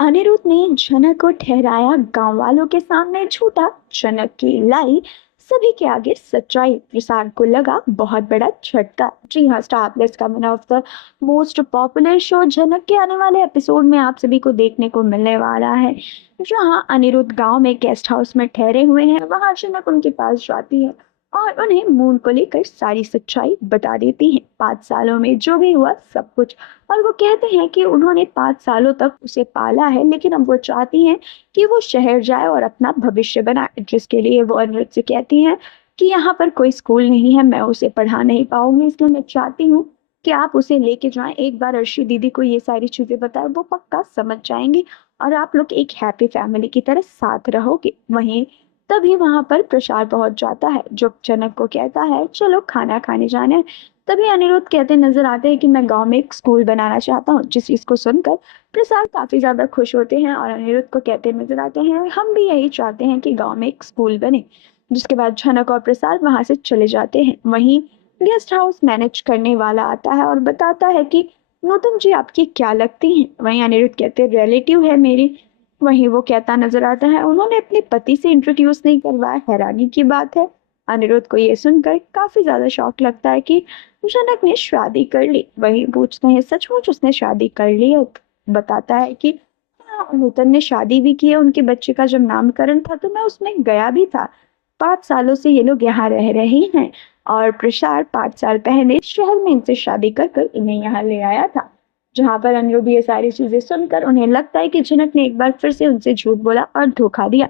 अनिरुद्ध ने झनक को ठहराया गांव वालों के सामने झूठा। झनक की लाई सभी के आगे सच्चाई। प्रसाद को लगा बहुत बड़ा झटका। जी हाँ, स्टार प्लस का one of the most popular show झनक के आने वाले एपिसोड में आप सभी को देखने को मिलने वाला है। जहाँ अनिरुद्ध गांव में गेस्ट हाउस में ठहरे हुए हैं, वहां झनक उनके पास जाती है और उन्हें मून को लेकर सारी सच्चाई बता देती है। 5 सालों में जो भी हुआ सब कुछ। और वो कहते हैं कि उन्होंने 5 सालों तक उसे पाला है, लेकिन अब वो चाहती हैं कि वो शहर जाए और अपना भविष्य बनाए, जिसके लिए वो अनिरुद्ध से कहती हैं कि यहाँ पर कोई स्कूल नहीं है, मैं उसे पढ़ा नहीं पाऊंगी, इसलिए मैं चाहती हूँ कि आप उसे लेके जाएं। एक बार अर्शी दीदी को ये सारी चीजें बताएं, वो पक्का समझ जाएंगी और आप लोग एक हैप्पी फैमिली की तरह साथ रहोगे। वहीं तभी वहां पर प्रसाद पहुंच जाता है, जो जनक को कहता है चलो खाना खाने जाने। तभी अनिरुद्ध कहते नजर आते हैं कि मैं गांव में एक स्कूल बनाना चाहता हूँ। जिस चीज को सुनकर प्रसाद काफी ज्यादा खुश होते हैं और अनिरुद्ध को कहते नजर आते हैं हम भी यही चाहते हैं कि गांव में एक स्कूल बने। जिसके बाद झनक और प्रसाद वहां से चले जाते हैं। वहीं गेस्ट हाउस मैनेज करने वाला आता है और बताता है कि नूतन जी आपकी क्या लगती हैं। वहीं अनिरुद्ध कहते रिलेटिव है मेरी। वहीं वो कहता नजर आता है उन्होंने अपने पति से इंट्रोड्यूस नहीं करवाया, हैरानी की बात है। अनिरुद्ध को ये सुनकर काफी ज्यादा शौक लगता है कि जनक ने शादी कर ली। वही पूछते हैं सचमुच उसने शादी कर ली है? बताता है कि हाँ, नूतन ने शादी भी की है। उनके बच्चे का जब नामकरण था तो मैं उसमें गया भी था। 5 सालों से ये लोग यहाँ रह रहे हैं और प्रसाद 5 साल पहले शहर में इनसे शादी कर कर इन्हें यहाँ ले आया था। जहाँ पर अनिरुद्ध ये सारी चीजें सुनकर उन्हें लगता है कि जनक ने एक बार फिर से उनसे झूठ बोला और धोखा दिया।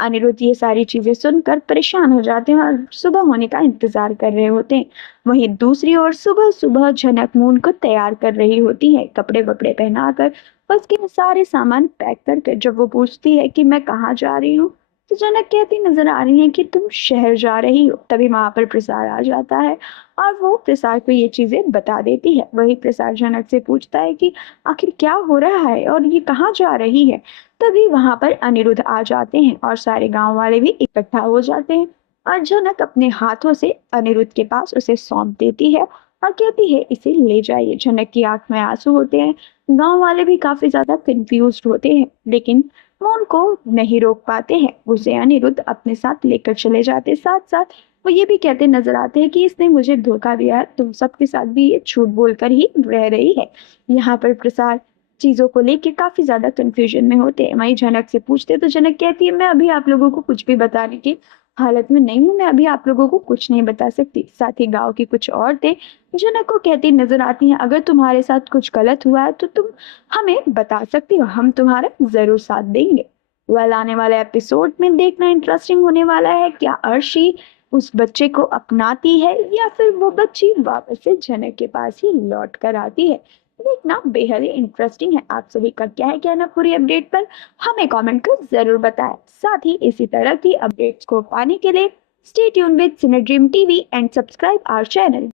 अनिरुद्ध ये सारी चीजें सुनकर परेशान हो जाते हैं और सुबह होने का इंतजार कर रहे होते हैं। वहीं दूसरी ओर सुबह सुबह जनक मून को तैयार कर रही होती है, कपड़े वपड़े पहनाकर, उसके सारे सामान पैक करके। जब वो पूछती है कि मैं कहाँ जा रही हूँ, तो जनक कहती नजर आ रही है कि तुम शहर जा रही हो। तभी वहां पर प्रसाद आ जाता है और वो प्रसाद को ये चीजें बता देती है। वही प्रसाद जनक से पूछता है कि आखिर क्या हो रहा है और ये कहाँ जा रही है। तभी वहां पर अनिरुद्ध आ जाते हैं और सारे गांव वाले भी इकट्ठा हो जाते हैं और जनक अपने हाथों से अनिरुद्ध के पास उसे सौंप देती है और कहती है इसे ले जाइए। जनक की आंख में आंसू होते हैं। गांव वाले भी काफी ज्यादा कंफ्यूज होते हैं, लेकिन वो उनको नहीं रोक पाते हैं। उसे अनिरुद्ध अपने साथ लेकर चले जाते। साथ साथ वो ये भी कहते नजर आते हैं कि इसने मुझे धोखा दिया है, तुम सबके साथ भी ये झूठ बोलकर ही रह रही है। यहाँ पर प्रसाद चीजों को लेके काफी ज्यादा कंफ्यूजन में होते हैं। वहीं जनक से पूछते तो जनक कहती है मैं अभी आप लोगों को कुछ भी बताने की हालत में नहीं हूँ, मैं अभी आप लोगों को कुछ नहीं बता सकती। साथ ही गांव की कुछ औरतें जनक को कहती नजर आती हैं अगर तुम्हारे साथ कुछ गलत हुआ है तो तुम हमें बता सकती हो, हम तुम्हारा जरूर साथ देंगे। वेल, आने वाले एपिसोड में देखना इंटरेस्टिंग होने वाला है, क्या अर्शी उस बच्चे को अपनाती है या फिर वो बच्ची वापस से जनक के पास ही लौट कर आती है। देखना बेहद ही इंटरेस्टिंग है। आप सभी का क्या है कहना पूरी अपडेट पर, हमें कमेंट कर जरूर बताएं। साथ ही इसी तरह की अपडेट्स को पाने के लिए stay tune with Cinedream TV and subscribe our channel.